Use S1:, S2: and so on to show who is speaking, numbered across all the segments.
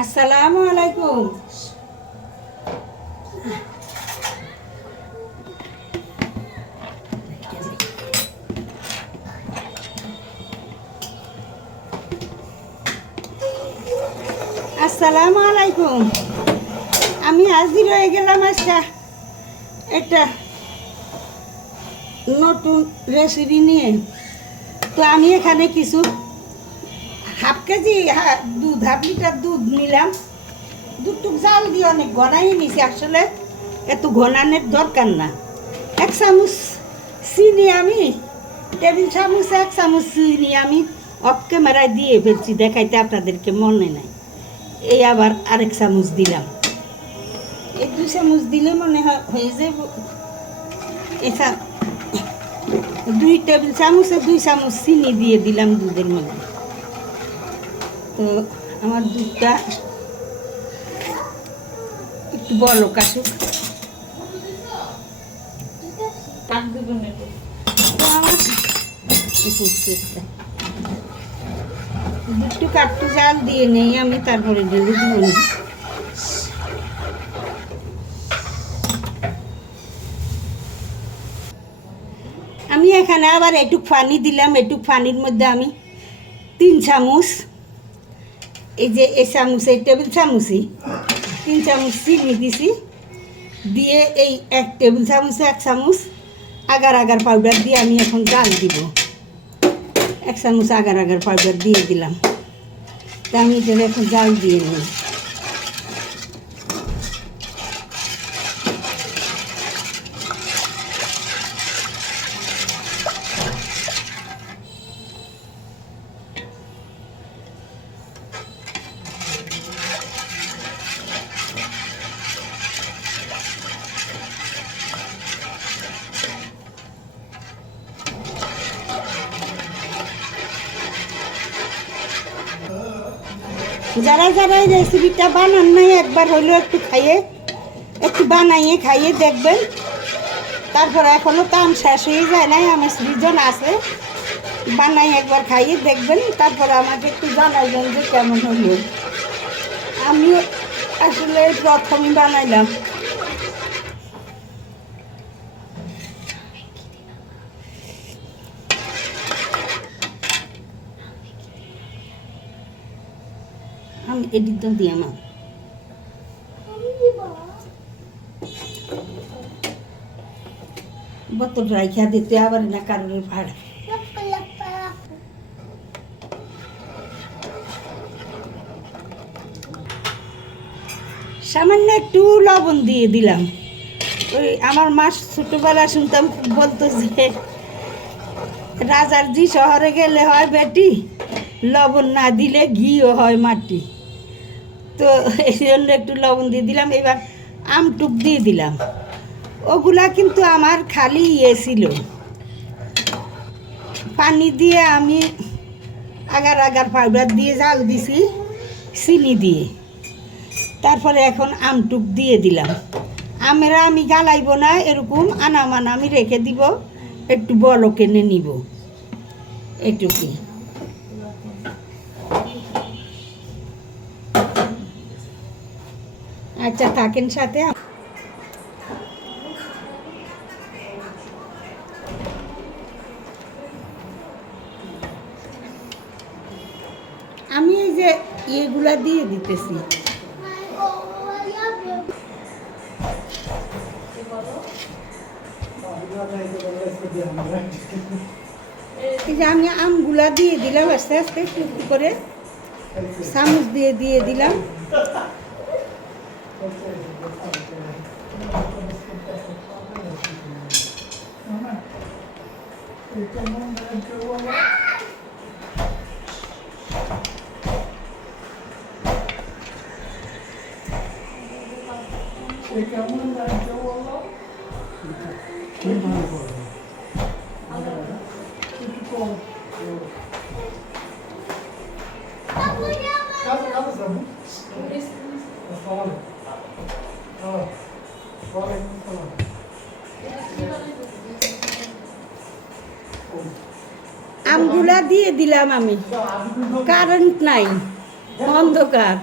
S1: আসসালামু আলাইকুম। আসসালামু আলাইকুম। আমি হাজির হয়ে গেলাম আজকে একটা নতুন রেসিপি নিয়ে। তো আমি এখানে কিছু হাফ কেজি হা- দুধ, হাফ লিটার দুধ নিলাম। দুধটুক জাল দিয়ে অনেক ঘনাই নিছি, আসলে এত ঘনানের দরকার না। এক চামচ চিনি আমি, টেবিল চামচ, এক চামচ চিনি আমি অফ ক্যামেরায় দিয়ে ফেলছি, দেখাইতে আপনাদেরকে মনে নাই। এই আবার আরেক চামচ দিলাম। এই দুই চামচ দিলে মনে হয় হয়ে যাব। দুই টেবিল চামচে দুই চামচ চিনি দিয়ে দিলাম দুধের মধ্যে। তো আমার দুধটা একটু বড় কাশুক
S2: একটু
S1: তো আমার এই পুষ্টিটা একটু কাটটু জাল দিয়ে নেই আমি তারপরে দিব আমি এখানে আবার এটুক পানি দিলাম এটুক পানির মধ্যে আমি তিন চামচ এই যে এই চামুচ, এই টেবিল চামুচি তিন চামুচ চিনি দিছি। দিয়ে এই এক টেবিল চামচে, এক চামুচ আগার আগার পাউডার দিয়ে আমি এখন জাল দিব। এক চামুচ আগার আগার পাউডার দিয়ে দিলাম। তা আমি এখন জাল দিয়ে নিই যারা যারা এই রেসিপিটা বানান নাই, একবার হলেও একটু খাইয়ে, একটু বানাইয়ে খাইয়ে দেখবেন। তারপর এখনও কাম শেষ হয়ে যায় নাই আমার সৃজন আছে, বানাই একবার খাইয়ে দেখবেন। তারপর আমাকে একটু জানাইবেন যে কেমন হলো। আমিও আসলে প্রথমই বানাইলাম। দিই আমার বোতল রাইখা দিতে আবার না কারোর ভাড়া। সামান্য একটু লবণ দিয়ে দিলাম। ওই আমার মা ছোটোবেলা শুনতাম বলতো যে রাজার জি শহরে গেলে হয় বেটি, লবণ না দিলে ঘিও হয় মাটি। তো এই জন্য একটু লবণ দিয়ে দিলাম, এবার আমটুক দিয়ে দিলাম। ওগুলা কিন্তু আমার খালি ইয়ে ছিল। পানি দিয়ে আমি আগার আগার পাউডার দিয়ে জাল দিছি, চিনি দিয়ে। তারপরে এখন আমটুক দিয়ে দিলাম। আমেরা আমি গালাইব না, এরকম আনামান আমি রেখে দিব, একটু বড় কেনে নিব। এটুকুই। আচ্ছা থাকেন সাথে। আমি এই যে ইয়েগুলা দিয়ে দিতেছি। এই যে আমি আমগুলা দিয়ে দিলাম, আস্তে আস্তে করে। চামচ দিয়ে দিয়ে দিলাম। Assalamu alaikum. Wa alaikum salam. আমগুলা দিয়ে দিলাম আমি। কারেন্ট নাই, অন্ধকার।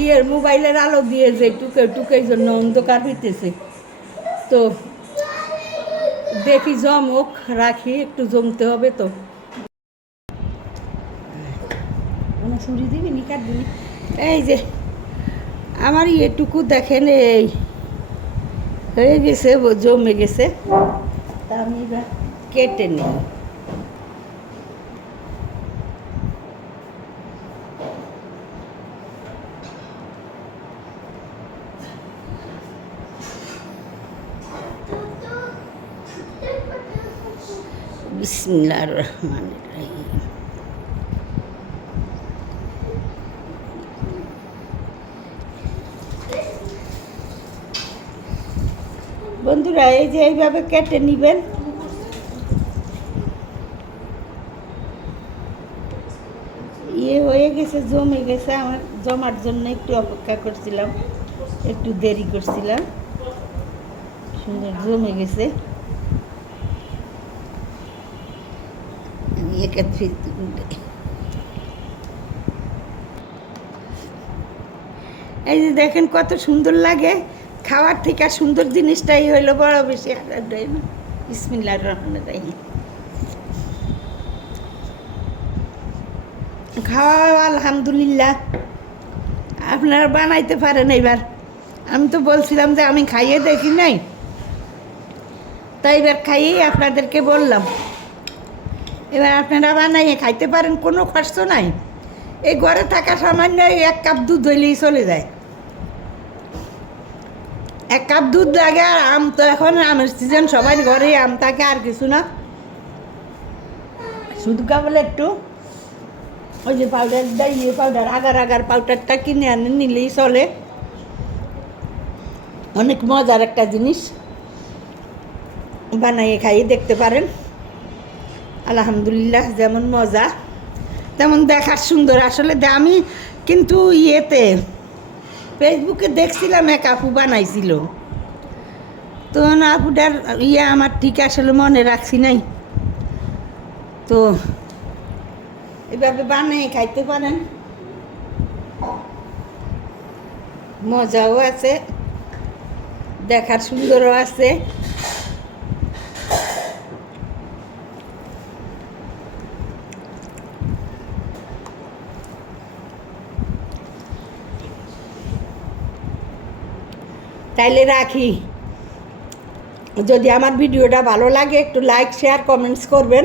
S1: ইয়ের মোবাইলের আলো দিয়ে যে টুকে টুকে জন্য অন্ধকার হইতেছে। তো দেখি জমুক রাখি, একটু জমতে হবে তো। ছুরি দিবি নি? এই যে, আমার এটুকু দেখেন, এই হয়ে গেছে, জমে গেছে। তা আমি কেটে নিই। বিসমিল্লাহির রহমানির রহিম। বন্ধুরা, এই যে এইভাবে কেটে নিবেন। ইয়ে হয়ে গেছে, জমে গেছে। আমার জমার জন্য একটু অপেক্ষা করছিলাম, একটু দেরি করছিলাম। সুন্দর জমে গেছে। এই যে দেখেন কত সুন্দর লাগে। খাওয়ার থেকে আর সুন্দর জিনিসটাই হইল বড় বেশি। বিসমিল্লাহ রহমান রাহিম। খাওয়া আলহামদুলিল্লাহ। আপনারা বানাইতে পারেন এবার আমি তো বলছিলাম যে আমি খাইয়ে দেখি নাই। তাই এবার খাইয়েই আপনাদেরকে বললাম। এবার আপনারা বানাইয়ে খাইতে পারেন, কোনো খরচ নাই। এই ঘরে থাকা সামান্য এক কাপ দুধ হইলেই চলে যায়। এক কাপ দুধ লাগে আর আম তো এখন আমের সিজন সবাই ঘরে আম থাকে, আর কিছু না। শুধু কেবল একটু। ওই যে পাউডারটা ইয়ে পাউডার আগার আগার পাউডারটা কিনে আনে, নিলেই চলে। অনেক মজার একটা জিনিস। বানাইয়ে খাইয়ে দেখতে পারেন। আলহামদুলিল্লাহ, যেমন মজা, তেমন দেখার সুন্দর। আসলে আমি কিন্তু ইয়েতে ফেসবুকে দেখছিলাম এক আপু বানাইছিল। তো আপুটার ইয়ে আমার ঠিক আসলে মনে রাখছি নাই। তো এভাবে বানিয়ে খাইতে পারেন। মজাও আছে, দেখার সুন্দরও আছে। তাইলে রাখি। যদি আমার ভিডিওটা ভালো লাগে, একটু লাইক শেয়ার কমেন্টস করবেন।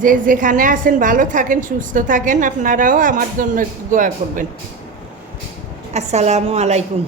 S1: যে যেখানে আছেন, ভালো থাকেন, সুস্থ থাকেন, আপনারাও আমার জন্য একটু দোয়া করবেন। আসসালামু আলাইকুম।